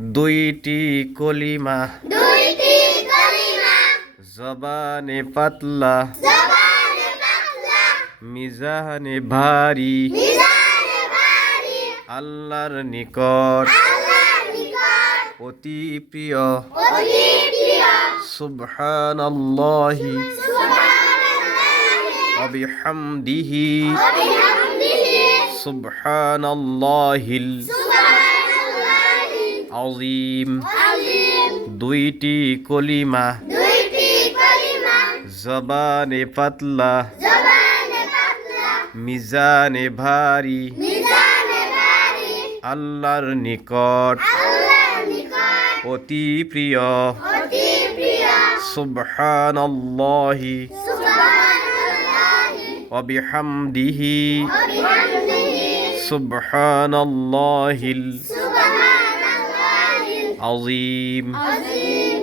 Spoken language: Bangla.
দুইটি কলিমা দুইটি কলিমা জবানে পাতলা জবানে পাতলা মিজানে ভারী মিজানে ভারী আল্লাহর নিকট আল্লাহর নিকট অতি প্রিয় অতি প্রিয় সুবহানাল্লাহি সুবহানাল্লাহি ওয়া বিহামদিহি ওয়া বিহামদিহি সুবহানাল্লাহিল সুবহানাল্লাহি আযীম। আযীম। দুইটি কলিমা দুইটি কলিমা জবানে পাতলা জবানে পাতলা মিজানে ভারী মিজানে ভারী আল্লাহর নিকট আল্লাহর নিকট অতি প্রিয় অতি প্রিয় সুবহানাল্লাহি সুবহানাল্লাহি ওয়া বিহামদিহি ওয়া বিহামদিহি সুবহানাল্লাহিল সুবহানাল্লাহিল আযীম। আযীম।